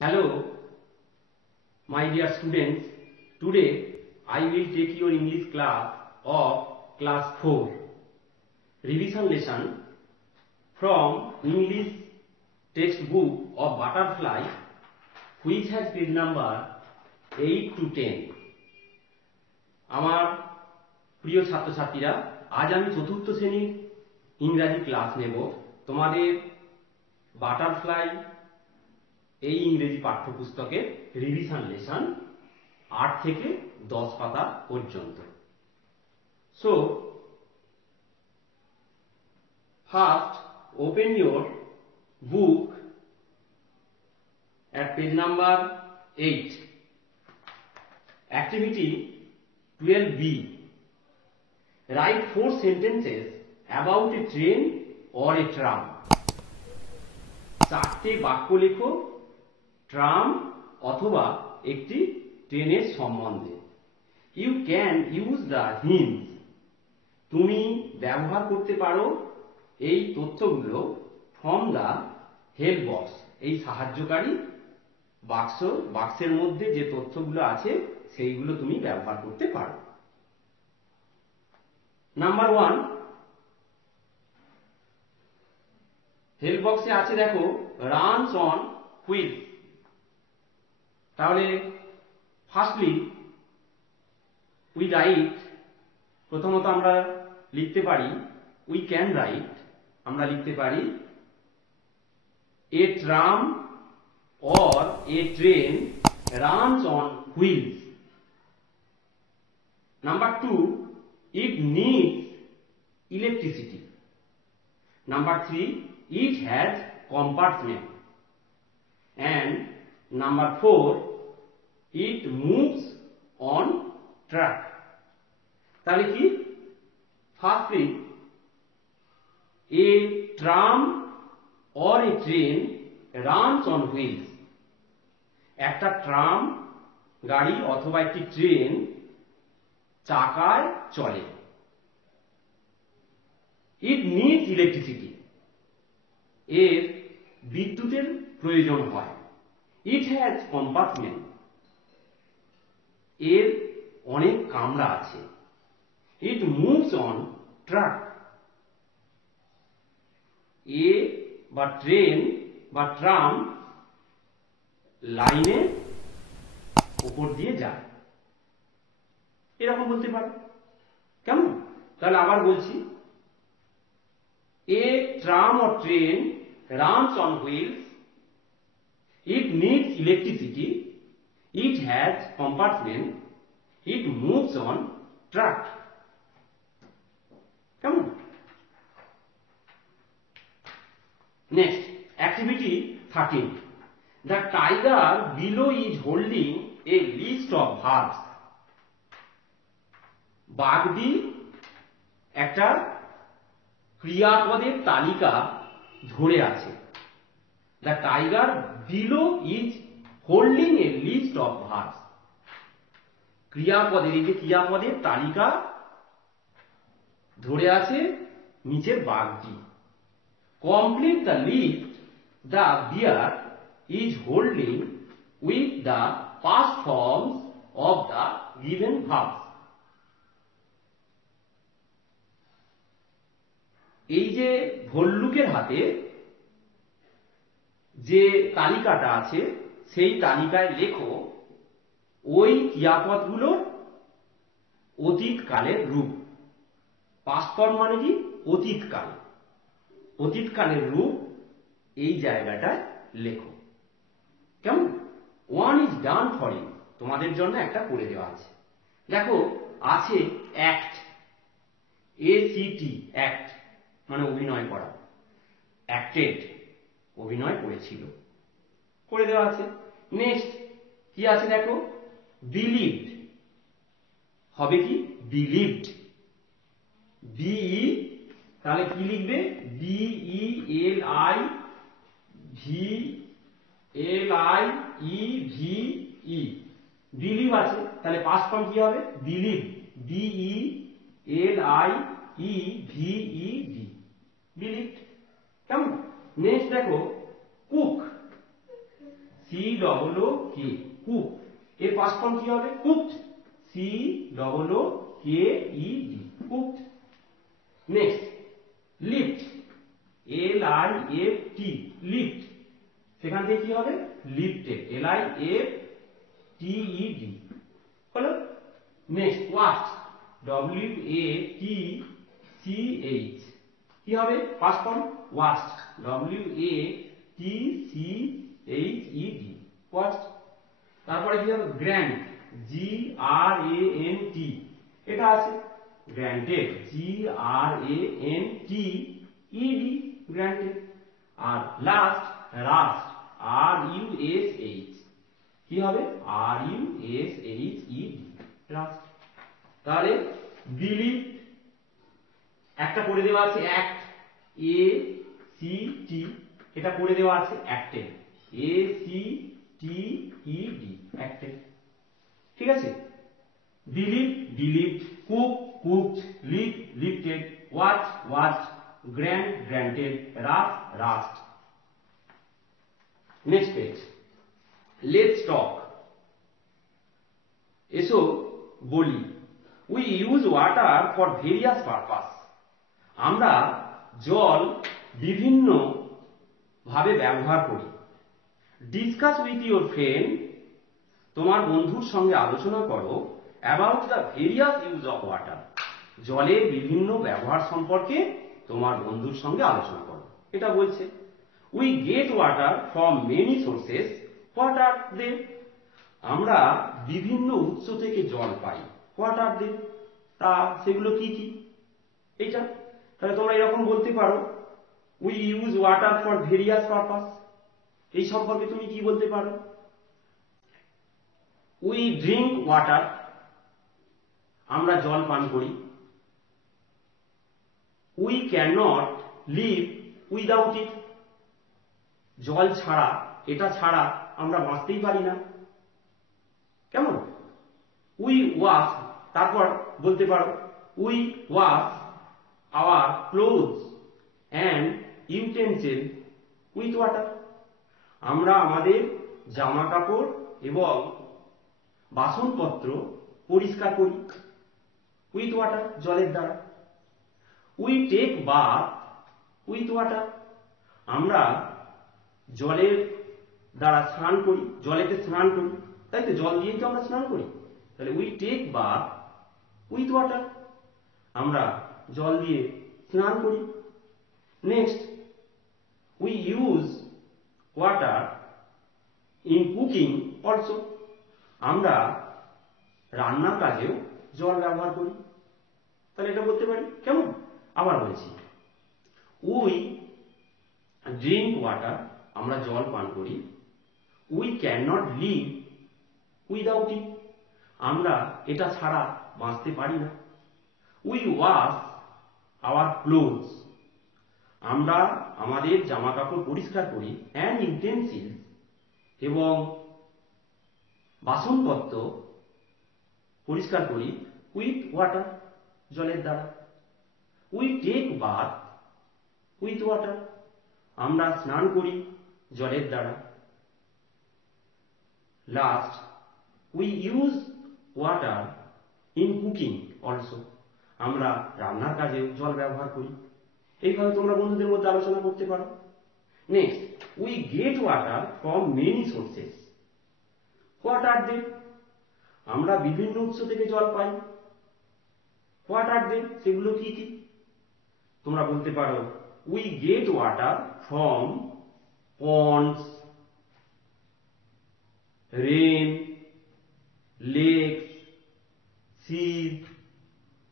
Hello, my dear students. Today I will take your English class of class 4 revision lesson from English textbook of Butterfly, which has page number 8 to 10. আমার প্রিয় ছাত্রছাত্রীরা, আজ আমি চতুর্থ শ্রেণীর ইংরাজি ক্লাস নেব। তোমাদের বাটারফ্লাই এই ইংরেজি পাঠ্যপুস্তকের রিভিশন লেসন 8 থেকে 10 পাতা পর্যন্ত। So first open your book at page number 8. Activity 12B. Write 4 sentences about a train or a tram. 4টে বাক্য লেখো ট্রাম অথবা একটি ট্রেনের সম্বন্ধে। You can use the hints. তুমি ব্যবহার করতে পারো এই তথ্যগুলো ফ্রম দ্য হেল্প বক্স। এই সাহায্যকারী বাক্সের মধ্যে যে তথ্যগুলো আছে সেইগুলো তুমি ব্যবহার করতে পারো। নাম্বার 1, হেল্প বক্সে আছে দেখো রানস অন হুইলস। তাহলে ফার্স্টলি উই রাইট, প্রথমত আমরা লিখতে পারি, উই ক্যান রাইট, আমরা লিখতে পারি এ tram or a train runs on wheels. Number 2, it needs electricity. Number 3, it has compartment. And number 4, it moves on track. তাহলে কি? Firstly, a tram or a train runs on wheels. একটা ট্রাম গাড়ি অথবা একটি ট্রেন চাকায় চলে। ইট নিডস ইলেকট্রিসিটি, এর বিদ্যুতের প্রয়োজন হয়। ইট হ্যাজ কম্পার্টমেন্ট, এর অনেক কামরা আছে। ইট মুভস অন ট্র্যাক, এ বা ট্রেন বা ট্রাম লাইনের উপর দিয়ে যায়, এরকম বলতে পারো। কেমন? তাহলে আবার বলছি, a tram or train runs on wheels, it needs electricity, it has compartment, it moves on track. কেমন? Next, activity 13. The tiger below is holding a list of verbs. বাঘটি একটা ক্রিয়াপদের তালিকা ধরে আছে। The tiger below is holding a list of verbs. ক্রিয়াপদের, এই যে ক্রিয়াপদের তালিকা ধরে আছে নিচের বাঘটি। Complete the list the bear is holding with the past forms of the given verbs. এই যে ভল্লুকের হাতে যে তালিকাটা আছে সেই তালিকায় লেখো ওই ক্রিয়াপদগুলোর অতীতকালের রূপ। পাস্ট ফর্ম মানে কি? অতীতকাল। অতীতকালের রূপ এই জায়গাটায় লেখো। কেমন? 1 is done for you, তোমাদের জন্য একটা করে দেওয়া আছে। দেখো আছে অ্যাক্ট, ACT, অ্যাক্ট মানে অভিনয় করা। অ্যাক্টেড, অভিনয় করেছিল, করে দেওয়া আছে। নেক্সট কি আছে দেখো, বিলিভড, হবে কি? বিলিভড, বিই, তাহলে কি লিখবে? BELIVE, বিলিভ আছে, তাহলে পাস্ট ফর্ম কি হবে? Believe, BELIEVED, believed. কেমন? নেক্সট দেখো cook, C double O K, cook, এর পাস্ট ফর্ম কি হবে? Cooked. C double O K E D, cooked. Next, lift, L I F T, lift, সেখান থেকে কি হবে? Lifted, L I F T E D, হলো। Next, watch, W A T C H, কি হবে? Past form watch, W A T C H E D, watch. তারপরে কি হবে? গ্র্যান্ট, জি আর এ এন টি, এটা আছে granted, G R A N T E D, granted. আর last, rust, R U S H, কি হবে? R U S H E D, rust. তাহলে believe, একটা করে দেওয়া আছে অ্যাক্ট, এ সি টি, এটা করে দেওয়া আছে acted, A C T E D, acted. ঠিক আছে? Believe, believed, cook, cooked, live, lifted, watch, watched, grant, granted, rust, rust. Next page, let's talk, এসো বলি। We use water for various purpose, আমরা জল বিভিন্ন ভাবে ব্যবহার করি। ডিসকাস উইথ ইউর ফ্রেন্ড, তোমার বন্ধুর সঙ্গে আলোচনা করো about the various use of water, জলের বিভিন্ন ব্যবহার সম্পর্কে তোমার বন্ধুর সঙ্গে আলোচনা করো, এটা বলছে। We get water from many sources, what are they, আমরা বিভিন্ন উৎস থেকে জল পাই, হোয়াট আর দে, তা সেগুলো কি কি? এইটা তাহলে তোমরা এরকম বলতে পারো, we use water for various purpose, এই সম্পর্কে তুমি কি বলতে পারো? উই ড্রিঙ্ক ওয়াটার, আমরা জল পান করি। We can not live without it, জল ছাড়া, এটা ছাড়া আমরা বাঁচতেই পারি না। কেমন? উই ওয়াশ, তারপর বলতে পারো, we wash our clothes and utensil with water, আমরা আমাদের জামা কাপড় এবং বাসনপত্র পরিষ্কার করি উইথ ওয়াটার, জলের দ্বারা। We take bath with water, আমরা জলের দ্বারা স্নান করি, জলেতে স্নান করি, তাই তো, জল দিয়েই তো আমরা স্নান করি। তাহলে we take bath with water, আমরা জল দিয়ে স্নান করি। Next, we use water in cooking also, আমরা রান্নার কাজেও জল ব্যবহার করি। তাহলে এটা বলতে পারি। কেমন? আবার বলছি, উই ড্রিঙ্ক ওয়াটার, আমরা জল পান করি। We can not live without it, আমরা এটা ছাড়া বাঁচতে পারি না। উই ওয়াশ আওয়ার ক্লোথস, আমরা আমাদের জামা কাপড় পরিষ্কার করি। অ্যান্ড ইউটেন্সিলস, এবং বাসনপত্র পরিষ্কার করি উইথ ওয়াটার, জলের দ্বারা। We take bath with water, আমরা স্নান করি জলের দ্বারা। Last, we use water in cooking also, আমরা রান্নার কাজে জল ব্যবহার করি। এইভাবে তোমরা বন্ধুদের মধ্যে আলোচনা করতে পারো। Next, we get water from many sources, what are they, আমরা বিভিন্ন উৎস থেকে জল পাই। হোয়াট আর দে, সেগুলো কি কি? তোমরা বলতে পারো, we get water from ponds, rain, lakes, seas,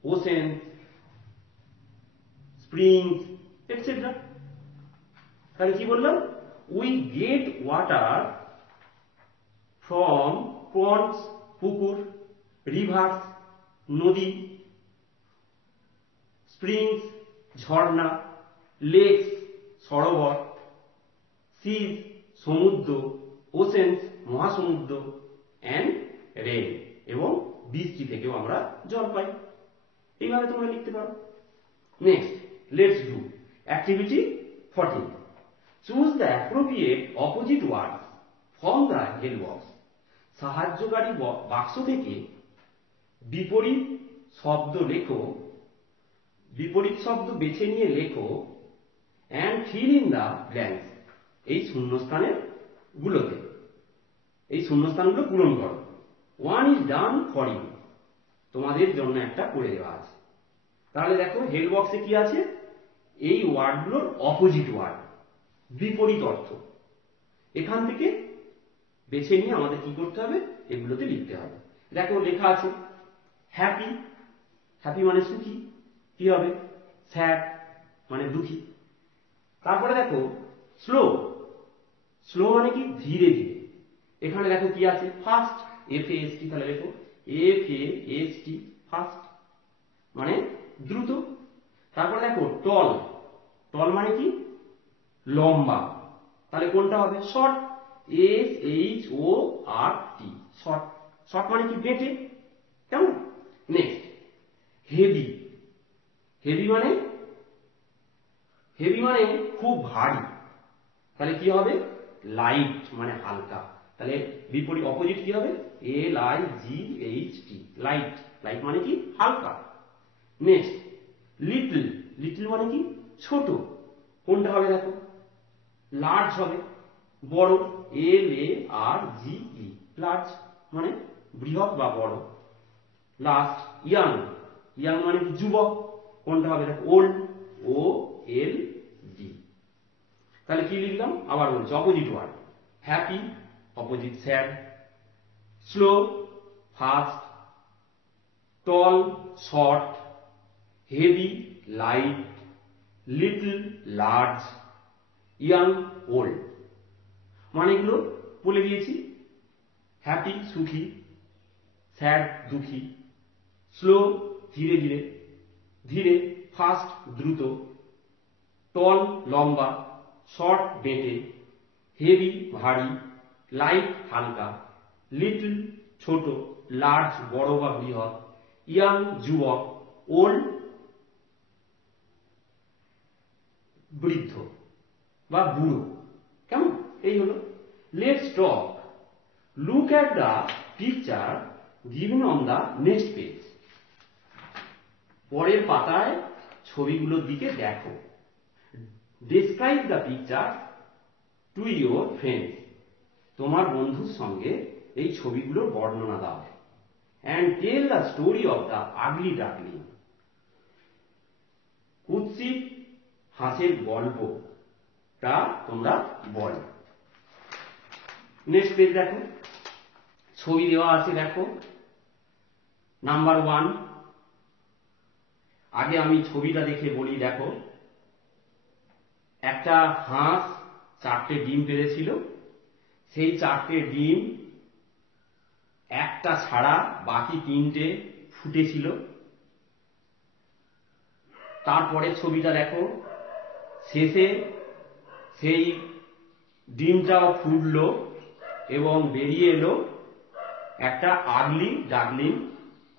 oceans, springs, etcetera. তাহলে কি বললাম? We get water from ponds, পুকুর, রিভার্স, নদী, স্প্রিংস, ঝর্ণা, লেকস, সরোবর, সিজ, সমুদ্র, ওশেন্স, মহাসমুদ্র, অ্যান্ড রেন, এবং বৃষ্টি থেকেও আমরা জল পাই। এইভাবে তোমরা লিখতে পারো। Next, let's do activity 14, choose the appropriate opposite words from the help box, সাহায্যকারী বাক্স থেকে বিপরীত শব্দ লেখো, বিপরীত শব্দ বেছে নিয়ে লেখো and fill in the blanks, এই শূন্যস্থানের গুলোতে এই শূন্যস্থানগুলো পূরণ করো। One is done for you, তোমাদের জন্য একটা করে দেওয়া আছে। তাহলে দেখো হেল্প বক্সে কি আছে, এই ওয়ার্ডগুলোর অপোজিট ওয়ার্ড, বিপরীত অর্থ। এখান থেকে বেছে নিয়ে আমাদের কি করতে হবে, এগুলোতে লিখতে হবে। দেখো লেখা আছে হ্যাপি, হ্যাপি মানে সুখী, কি হবে স্যাড মানে দুঃখী। তারপরে দেখো স্লো, স্লো মানে কি ধীরে ধীরে। এখানে দেখো কি আছে ফাস্ট, FAST, তাহলে দেখো FAST ফাস্ট মানে দ্রুত। তারপরে দেখো টল, টল মানে কি লম্বা, তাহলে কোনটা হবে শর্ট, SHORT শর্ট, শর্ট মানে কি বেটে, কেমন। নেক্সট হেভি, হেভি মানে খুব ভারী, তাহলে কি হবে লাইট মানে হালকা, তাহলে বিপরীত অপোজিট কি হবে LIGHT লাইট, লাইট মানে কি হালকা। নেক্সট লিটল, লিটল মানে কি ছোট, কোনটা হবে দেখো লার্জ হবে, বড় LARGE লার্জ মানে বৃহৎ বা বড়। লাস্ট ইয়াং, ইয়াং মানে কি যুবক, কোনটা হবে দেখো ওল্ড OLD। তাহলে কি লিখলাম আবার বলছি, opposite word happy opposite sad, slow fast, tall short, heavy light, little large, young old. মানে এগুলো বলে দিয়েছি, হ্যাপি সুখী, স্যাড দুঃখী, স্লো ধীরে ধীরে ধীরে, ফাস্ট দ্রুত, টল লম্বা, শর্ট বেটে, হেভি ভারী, লাইট হালকা, লিটল ছোট, লার্জ বড় বা বৃহৎ, ইয়াং যুবক, ওল্ড বৃদ্ধ বা বুড়ো, কেমন। এই হলো let's talk, look at the picture given on the next page, পরের পাতায় ছবিগুলোর দিকে দেখো। Describe the picture to your friends, তোমার বন্ধুর সঙ্গে এই ছবিগুলোর বর্ণনা দাও। And tell the story of the ugly duckling, কুৎসিত হাঁসের গল্পটা তোমরা বল। নেক্সট পেজ দেখো, ছবি দেওয়া আছে দেখো। নাম্বার 1, আগে আমি ছবিটা দেখে বলি। দেখো একটা হাঁস 4টে ডিম পেড়েছিল, সেই 4টে ডিম একটা ছাড়া বাকি 3টে ফুটেছিল। তারপরে ছবিটা দেখো, শেষে সেই ডিমটাও ফুটলো এবং বেরিয়ে এলো একটা আগলি ডাকলিং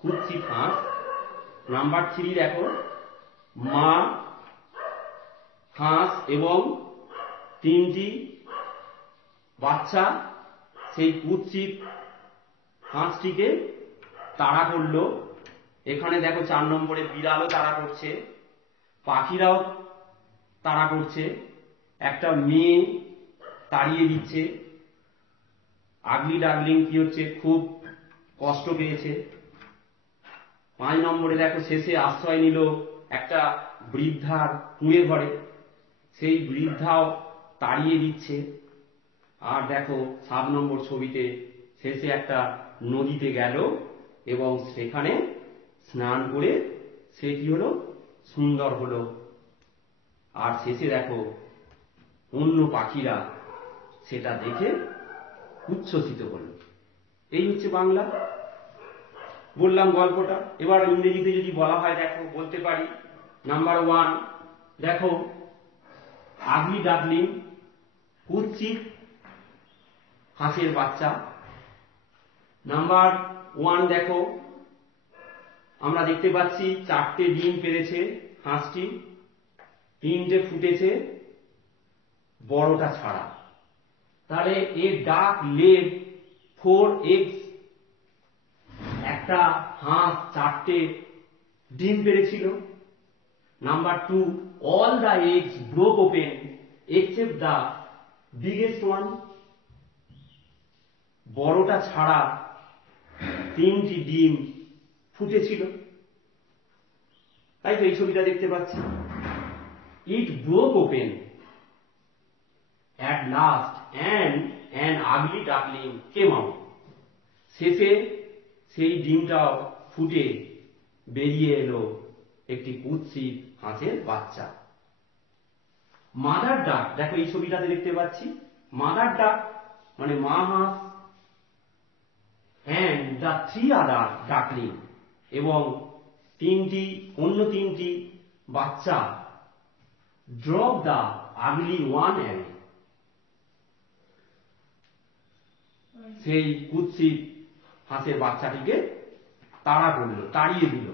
কুৎসিত হাঁস। নাম্বার 3 দেখো, মা হাঁস এবং 3টি বাচ্চা সেই কুৎসিত হাঁসটিকে তাড়া করলো। এখানে দেখো 4 নম্বরে বিড়ালও তাড়া করছে, পাখিরাও তাড়া করছে, একটা মেয়ে তাড়িয়ে দিচ্ছে। আগলি ডাকলিং কি হচ্ছে খুব কষ্ট পেয়েছে। 5 নম্বরে দেখো শেষে আশ্রয় নিল একটা বৃদ্ধার কুঁড়ে ঘরে, সেই বৃদ্ধাও তাড়িয়ে দিচ্ছে। আর দেখো 7 নম্বর ছবিতে শেষে একটা নদীতে গেল এবং সেখানে স্নান করে সে কি হলো সুন্দর হলো। আর শেষে দেখো অন্য পাখিরা সেটা দেখে উচ্ছ্বসিত হলো। এই হচ্ছে বাংলা, বললাম গল্পটা। এবার ইংরেজিতে যদি বলা হয় দেখো বলতে পারি। নাম্বার 1 দেখো আগলি ডাকলিং কুৎসিত হাঁসের বাচ্চা। নাম্বার 1 দেখো আমরা দেখতে পাচ্ছি 4টে ডিম পেড়েছে হাঁসটি, 3টে ফুটেছে বড়টা ছাড়া। তাহলে এ ডাক লেড 4 eggs, একটা হাঁস 4টে ডিম পেড়েছিল। Number 2, all the eggs broke open except the biggest one, বড়টা ছাড়া 3টি ডিম ফুটেছিল। তাই তো এই ছবিটা দেখতে পাচ্ছি। It broke open at last and an ugly duckling came out. শেষে সেই ডিমটাও ফুটে বেরিয়ে এলো একটি কুৎসিত হাঁসের বাচ্চা। মাদার ডাক, দেখো এই ছবিটাতে দেখতে পাচ্ছি মাদার ডাক মানে মা হাঁস, and the 3 other duckling, এবং অন্য তিনটি বাচ্চা drove the ugly one away, সেই কুৎসিত হাঁসের বাচ্চাটিকে তাড়িয়ে দিল।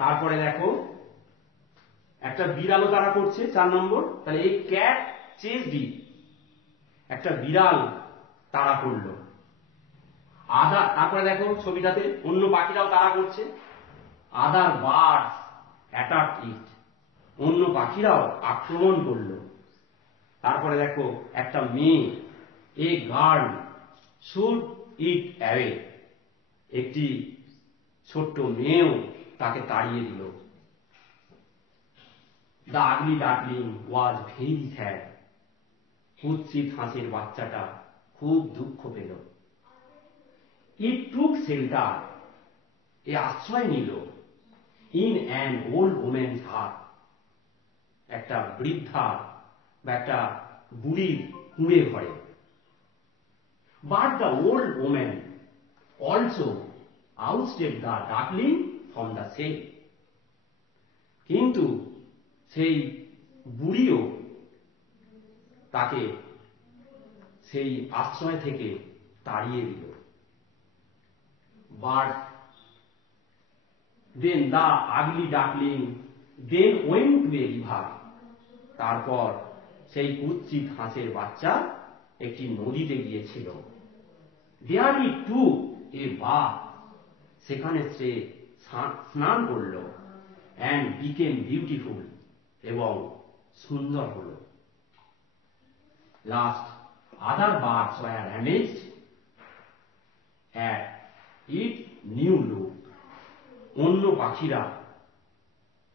তারপরে দেখো একটা বিড়ালও তাড়া করছে 4 নম্বর। তাহলে এই ক্যাট চেজড ইট, একটা বিড়াল তাড়া করলো। তারপরে দেখো ছবিটাতে অন্য পাখিরাও তাড়া করছে। আদার বার্ডস অ্যাটাকড ইট, অন্য পাখিরাও আক্রমণ করলো। তারপরে দেখো একটা মেয়ে, এ গার্ল শুড ইট অ্যাওয়ে, একটি ছোট্ট মেয়েও তাকে তাড়িয়ে দিল। The ugly duckling was very sad, কুৎসিত হাঁসের বাচ্চাটা খুব দুঃখ পেল। ইট টুক শেল্টার, এ আশ্রয় নিল ইন অ্যান ওল্ড ওমেন্স হাট, একটা বৃদ্ধা বা একটা বুড়ির কুঁড়ে ঘরে। But the old women also ousted the duckling from the shell, কিন্তু সেই বুড়িও তাকে সেই আশ্রয় থেকে তাড়িয়ে দিল। But then the ugly duckling then went to a river, তারপর সেই কুৎসিত হাঁসের বাচ্চা একটি নদীতে গিয়েছিল। There he took a bath, সেখানে সে স্নান করল, and became beautiful, এবং সুন্দর হলো। Last, other birds were amazed at its new look, অন্য পাখিরা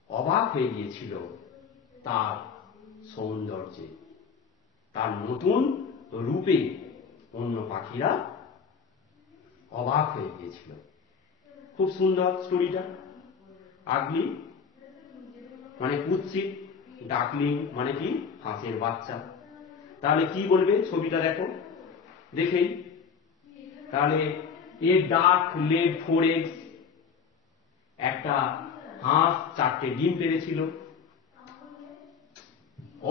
অবাক হয়ে গিয়েছিল তার সৌন্দর্যে, তার নতুন রূপে অন্য পাখিরা অবাক হয়ে গিয়েছিল। খুব সুন্দর স্টোরিটা। আগলি মানে কুৎসিত, ডাকলিং মানে কি হাঁসের বাচ্চা। তাহলে কি বলবে ছবিটা দেখো দেখেই। তাহলে এ ডাক লেড 4 eggs, একটা হাঁস 4টে ডিম পেড়েছিল।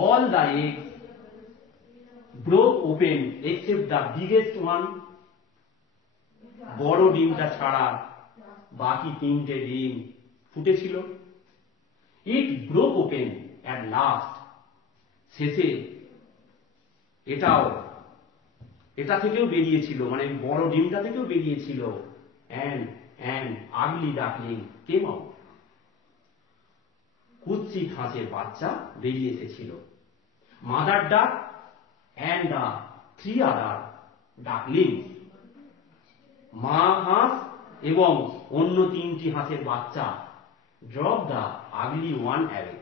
All the eggs broke open except the biggest one, বড় ডিমটা ছাড়া বাকি 3টে ডিম ফুটেছিল। ইট ব্রোক ওপেন অ্যাট লাস্ট, শেষে এটা থেকেও বেরিয়েছিল, মানে বড় ডিমটা থেকেও বেরিয়েছিল। অ্যান্ড আগলি ডাকলিং কেম আউট, কুৎসিত হাঁসের বাচ্চা বেরিয়ে এসেছিল। মাদার ডাক অ্যান্ড দ্য 3 আদার ডাকলিং, মা হাঁস এবং অন্য 3টি হাঁসের বাচ্চা drop the ugly one away,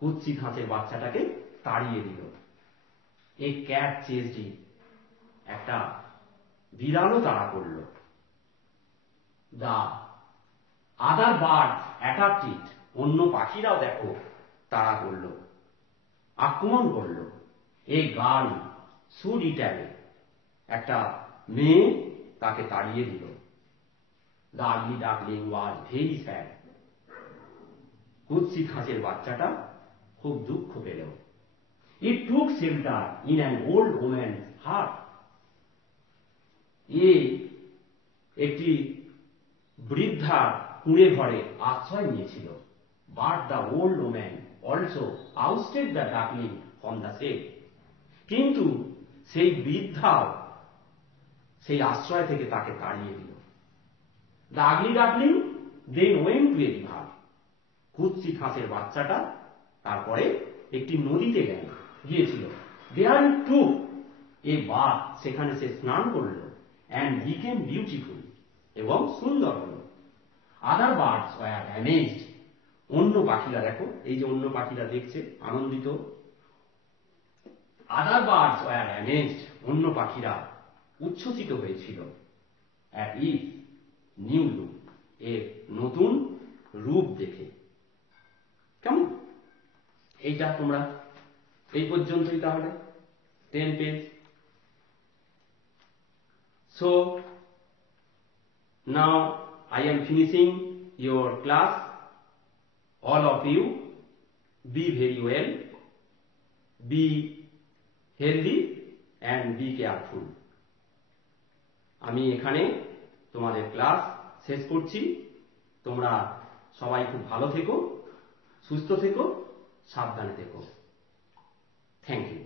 কুৎসিত হাঁসের বাচ্চাটাকে তাড়িয়ে দিল। এ ক্যাট চেজড ইট, একটা বিড়ালও তাড়া করল। The other birds attacked it, অন্য পাখিরাও দেখো তাড়া করল, আক্রমণ করল। A girl shooed it away, একটা মেয়ে তাকে তাড়িয়ে দিল। The ugly duckling was very sad, কুৎসিত হাঁসের বাচ্চাটা খুব দুঃখ পেল। It took shelter in an old woman's hut, একটি বৃদ্ধার কুঁড়ে ঘরে আশ্রয় নিয়েছিল। But the old woman also ousted the duckling from the shell, কিন্তু সেই বৃদ্ধাও সেই আশ্রয় থেকে তাকে তাড়িয়ে দিল। The ugly duckling then went to a river. কুৎসিত হাঁসের বাচ্চাটা তারপরে একটি নদীতে গিয়েছিল। দেয়ার ই টুক এ বাথ, সেখানে সে স্নান করল, অ্যান্ড বিকেম বিউটিফুল, এবং সুন্দর হল। আদার বার্ডস ওয়্যার অ্যামেজড, অন্য পাখিরা দেখো, এই যে অন্য পাখিরা দেখছে আনন্দিত। আদার বার্ডস ওয়্যার অ্যামেজড, অন্য পাখিরা উচ্ছ্বসিত হয়েছিল। অ্যাট ইফ নিউ লুক, এর নতুন রূপ দেখে। কেমন? এইটা তোমরা এই পর্যন্তই তাহলে 10 page. So now I am finishing your class. All of you be very well, be healthy and be careful. আমি এখানে তোমাদের ক্লাস শেষ করছি। তোমরা সবাই খুব ভালো থেকো, সুস্থ থেকো, সাবধানে থেকো। Thank you.